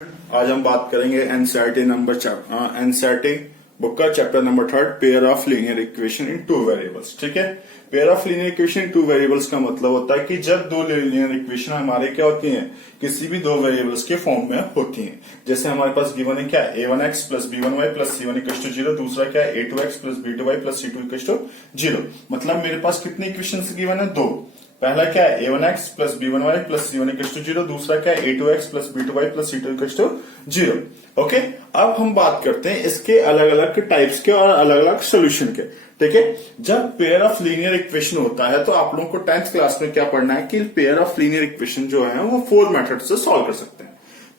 आज हम बात करेंगे एनसीईआरटी बुक का chapter number 3 pair of linear equation in two variables. ठीक है, pair of linear equation in two variables का मतलब होता है कि जब दो लीनियर इक्वेशन हमारे क्या होती हैं, किसी भी दो वेरिएबल्स के फॉर्म में होती हैं। जैसे हमारे पास गिवन है क्या, a1x plus b1y plus c1 equal to 0। दूसरा क्या है, a2x plus b2y plus c2 equal to 0। मतलब मेरे पास कितने इक्वेशन गिवन है, दो। पहला क्या है, a1x plus b1y plus c1 equal to 0। दूसरा क्या है, a2x plus b2y plus c2 equal to 0। Okay, अब हम बात करते हैं इसके अलग अलग टाइप्स के और अलग अलग सोल्यूशन के। ठीक है, जब पेयर ऑफ लीनियर इक्वेशन होता है तो आप लोगों को 10th क्लास में क्या पढ़ना है कि पेयर ऑफ लीनियर इक्वेशन जो है वो 4 मेथड से सॉल्व कर सकते हैं।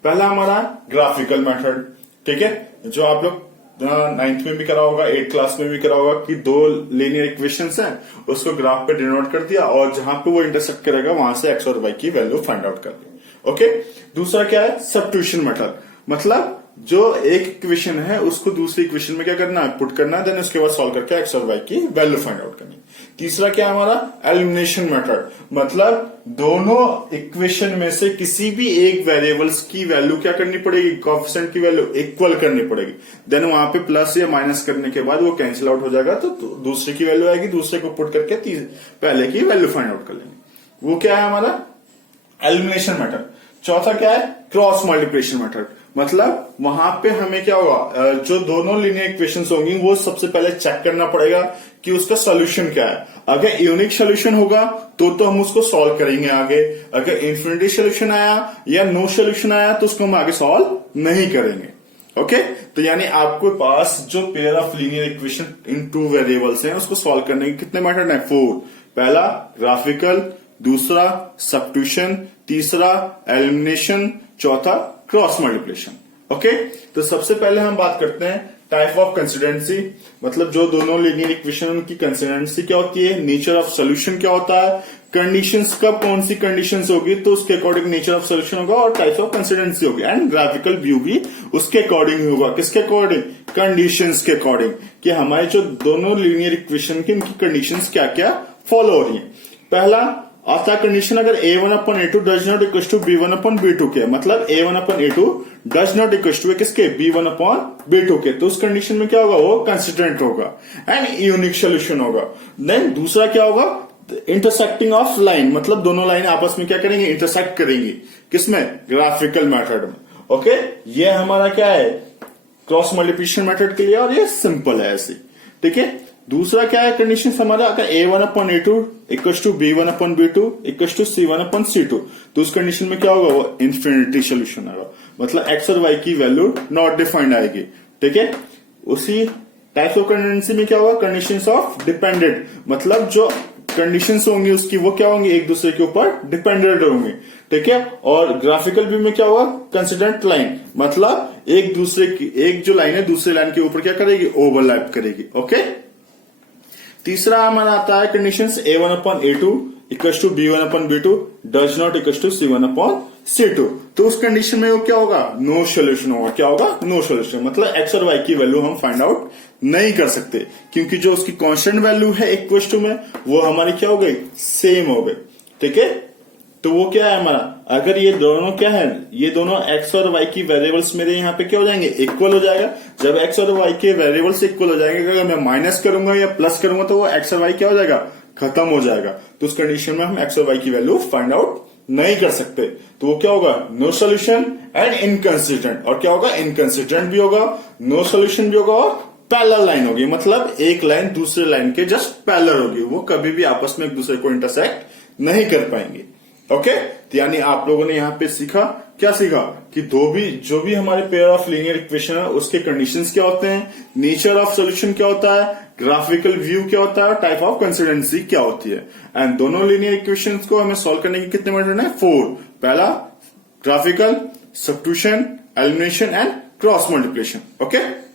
पहला हमारा ग्राफिकल मेथड, ठीक है, जो आप लोग 9th में भी करा होगा, 8th क्लास में भी करा होगा कि दो लीनियर इक्वेशंस हैं, उसको ग्राफ पे डिनोट कर दिया और जहां पे वो इंटरसेक्ट करेगा वहां से एक्स और वाई की वैल्यू फाइंड आउट कर दी। ओके, दूसरा क्या है, सब्स्टिट्यूशन मेथड, मतलब जो एक इक्वेशन है उसको दूसरी इक्वेशन में क्या करना है, पुट करना है, देन उसके बाद सॉल्व करके एक्स और वाई की वैल्यू फाइंड आउट करनी। तीसरा क्या है हमारा, एलिमिनेशन मेथड, मतलब दोनों इक्वेशन में से किसी भी एक वेरिएबल्स की वैल्यू क्या करनी पड़ेगी, कोएफिशिएंट की वैल्यू इक्वल करनी पड़ेगी। देन वहां पे प्लस या माइनस करने के बाद वो कैंसिल आउट हो जाएगा, तो दूसरे की वैल्यू आएगी, दूसरे को पुट करके पहले की वैल्यू फाइंड आउट कर लेंगे। वो क्या है हमारा एलिमिनेशन मेथड। चौथा क्या है, क्रॉस मल्टीप्लिकेशन मेथड, मतलब वहां पे हमें क्या होगा, जो दोनों लीनियर इक्वेशंस होंगी वो सबसे पहले चेक करना पड़ेगा कि उसका सोल्यूशन क्या है। अगर यूनिक सोल्यूशन होगा तो हम उसको सॉल्व करेंगे आगे। अगर इन्फिनिटी सोल्यूशन आया या नो सोल्यूशन आया तो उसको हम आगे सॉल्व नहीं करेंगे। ओके, तो यानी आपके पास जो pair of linear equation in two variables हैं उसको सॉल्व करने के कितने मेथड हैं, 4। पहला ग्राफिकल, दूसरा सब्स्टिट्यूशन, तीसरा एलिमिनेशन, चौथा क्रॉस मल्टीप्लिकेशन। ओके, तो सबसे पहले हम बात करते हैं टाइप ऑफ कंसिस्टेंसी, मतलब जो दोनों लीनियर इक्वेशन उनकी कंसिस्टेंसी क्या होती है, नेचर ऑफ सोल्यूशन क्या होता है, कंडीशंस कब कौन सी कंडीशंस होगी तो उसके अकॉर्डिंग नेचर ऑफ सोल्यूशन होगा और टाइप्स ऑफ कंसिस्टेंसी होगी। एंड ग्राफिकल व्यू भी उसके अकॉर्डिंग ही होगा, किसके अकॉर्डिंग, कंडीशंस के अकॉर्डिंग, कि हमारे जो दोनों लीनियर इक्वेशन की इनकी कंडीशंस क्या क्या फॉलो हो रही है। पहला आता कंडीशन, अगर a1 upon a2 does not equal to b1 upon b2 के, मतलब a1 upon a2 does not equal to किसके, b1 अपन b2 के, तो उस कंडीशन में क्या होगा, वो कंसिस्टेंट होगा एंड यूनिक सोल्यूशन होगा। देन दूसरा क्या होगा, इंटरसेक्टिंग ऑफ लाइन, मतलब दोनों लाइन आपस में क्या करेंगे, इंटरसेक्ट करेंगी, किसमें, ग्राफिकल मेथड में। ओके, ये हमारा क्या है, क्रॉस मल्टीप्लिकेशन मेथड के लिए, और ये सिंपल है ऐसे। ठीक है, दूसरा क्या है कंडीशन हमारा, अगर a1 upon a2 equal to b1 upon b2 equal to c1 upon c2, तो उस कंडीशन में क्या होगा, वो इन्फिनिटी सोल्यूशन आएगा, मतलब x और y की वैल्यू नॉट डिफाइंड आएगी। ठीक है, उसी टाइप ऑफ कंडीशन में क्या होगा, कंडीशंस ऑफ डिपेंडेंट, मतलब जो कंडीशंस होंगी उसकी वो क्या होंगी, एक दूसरे के ऊपर डिपेंडेंट होंगे। ठीक है, और ग्राफिकल व्यू में क्या होगा, कंसिस्टेंट लाइन, मतलब एक दूसरे की, एक जो लाइन है दूसरे लाइन के ऊपर क्या करेगी, ओवरलैप करेगी। ओके, तीसरा हमारा आता है conditions a1 upon a2 equal to b1 upon b2 does not equal to c1 upon c2, तो उस कंडीशन में वो क्या होगा, नो सोल्यूशन होगा। क्या होगा, नो सोल्यूशन, मतलब x और y की वैल्यू हम फाइंड आउट नहीं कर सकते, क्योंकि जो उसकी कांस्टेंट वैल्यू है इक्वल टू में वो हमारी क्या हो गई, सेम हो गई। ठीक है, तो वो क्या है हमारा, अगर ये दोनों क्या है, ये दोनों x और y की वेरिएबल्स मेरे यहाँ पे क्या हो जाएंगे, इक्वल हो जाएगा। जब x और y के वेरिएबल्स इक्वल हो जाएंगे, अगर मैं माइनस करूंगा या प्लस करूंगा तो वो x और y क्या हो जाएगा, खत्म हो जाएगा। तो उस कंडीशन में हम x और y की वैल्यू फाइंड आउट नहीं कर सकते, तो वो क्या होगा, नो सोल्यूशन एंड इनकंसिस्टेंट। और क्या होगा, इनकंसिस्टेंट भी होगा, नो सोल्यूशन भी होगा, और पैरेलल लाइन होगी, मतलब एक लाइन दूसरे लाइन के जस्ट पैरेलल होगी, वो कभी भी आपस में एक दूसरे को इंटरसेक्ट नहीं कर पाएंगे। ओके, तो यानी आप लोगों ने यहाँ पे सीखा, क्या सीखा कि जो भी हमारे पेयर ऑफ लीनियर इक्वेशन है उसके कंडीशंस क्या होते हैं, नेचर ऑफ सॉल्यूशन क्या होता है, ग्राफिकल व्यू क्या होता है, टाइप ऑफ कंसिस्टेंसी क्या होती है। एंड दोनों लीनियर इक्वेशंस को हमें सॉल्व करने के कितने मेथड है, 4। पहला graphical, substitution, elimination and cross multiplication. Okay.